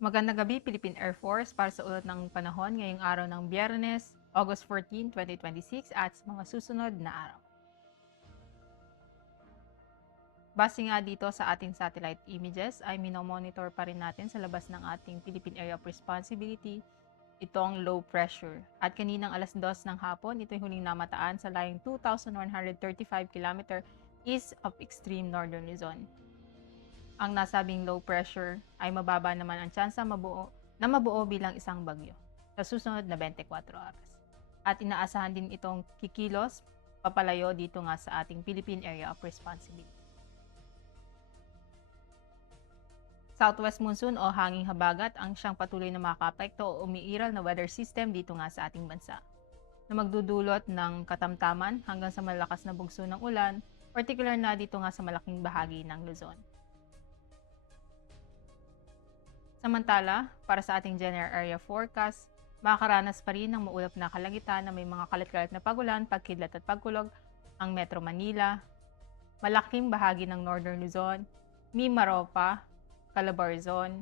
Magandang gabi, Philippine Air Force, para sa ulat ng panahon ngayong araw ng Biyernes, August 14, 2026 at sa mga susunod na araw. Base nga dito sa ating satellite images ay minomonitor pa rin natin sa labas ng ating Philippine Area of Responsibility itong low pressure. At kaninang alas 2 ng hapon, ito'y huling namataan sa layong 2,135 km east of extreme northern Luzon. Ang nasabing low pressure ay mababa naman ang tsansa na mabuo bilang isang bagyo sa susunod na 24 oras. At inaasahan din itong kikilos papalayo dito nga sa ating Philippine Area of Responsibility. Southwest monsoon o hanging habagat ang siyang patuloy na makakapekto o umiiral na weather system dito nga sa ating bansa, na magdudulot ng katamtaman hanggang sa malakas na bugso ng ulan, particular na dito nga sa malaking bahagi ng Luzon. Samantala, para sa ating general area forecast, makakaranas pa rin ng maulap na kalangitan na may mga kalat-kalat na pagulan, pagkidlat at pagkulog ang Metro Manila, malaking bahagi ng Northern Luzon, Mimaropa, Calabarzon.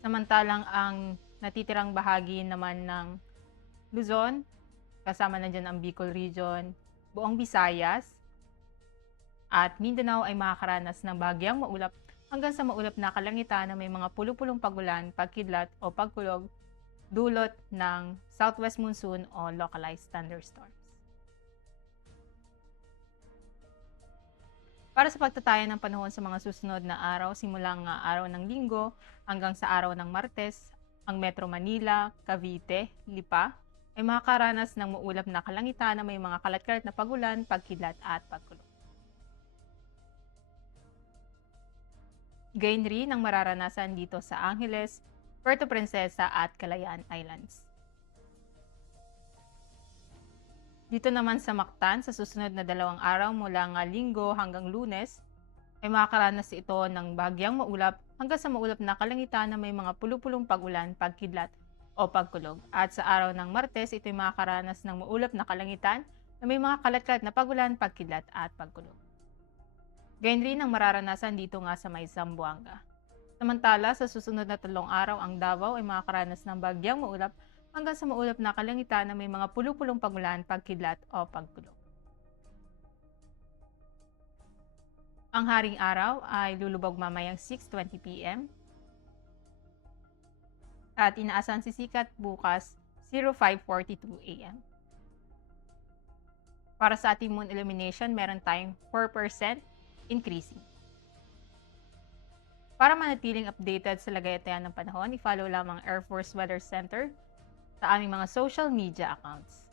Samantalang ang natitirang bahagi naman ng Luzon, kasama na dyan ang Bicol Region, buong Visayas, at Mindanao ay makakaranas ng bahagyang maulap hanggang sa maulap na kalangitan na may mga pulupulong pagulan, pagkidlat o pagkulog dulot ng southwest monsoon o localized thunderstorms. Para sa pagtataya ng panahon sa mga susunod na araw, simulang araw ng Linggo hanggang sa araw ng Martes, ang Metro Manila, Cavite, Lipa ay makakaranas ng maulap na kalangitan na may mga kalat-kalat na pagulan, pagkidlat at pagkulog. Gayon rin ang mararanasan dito sa Angeles, Puerto Princesa at Kalayaan Islands. Dito naman sa Mactan, sa susunod na 2 araw mula Linggo hanggang Lunes, ay makakaranas ito ng bahagyang maulap hanggang sa maulap na kalangitan na may mga pulupulong pagulan, pagkidlat o pagkulog. At sa araw ng Martes, ito ay makakaranas ng maulap na kalangitan na may mga kalat-kalat na pagulan, pagkidlat at pagkulog. Gayon rin ang mararanasan dito nga sa may Zamboanga. Samantala, sa susunod na 3 araw, ang Davao ay makakaranas ng bahagyang maulap hanggang sa maulap na kalangitan na may mga pulupulong pagulan, pagkidlat o pagkulog. Ang haring araw ay lulubog mamayang 6:20 p.m. at inaasahan sisikat bukas 05:42 a.m. Para sa ating moon illumination, meron tayong 4% increasing. Para manatiling updated sa lagayan ng panahon, i-follow lamang Air Force Weather Center sa aming mga social media accounts.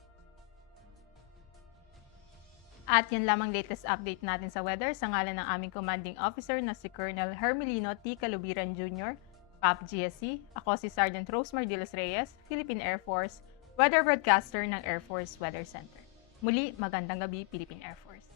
At yan lamang latest update natin sa weather sa ngalan ng aming commanding officer na si Colonel Hermelino T. Calubiran Jr., PAP GSC. Ako si Sergeant Rosemar de los Reyes, Philippine Air Force, Weather Broadcaster ng Air Force Weather Center. Muli, magandang gabi, Philippine Air Force.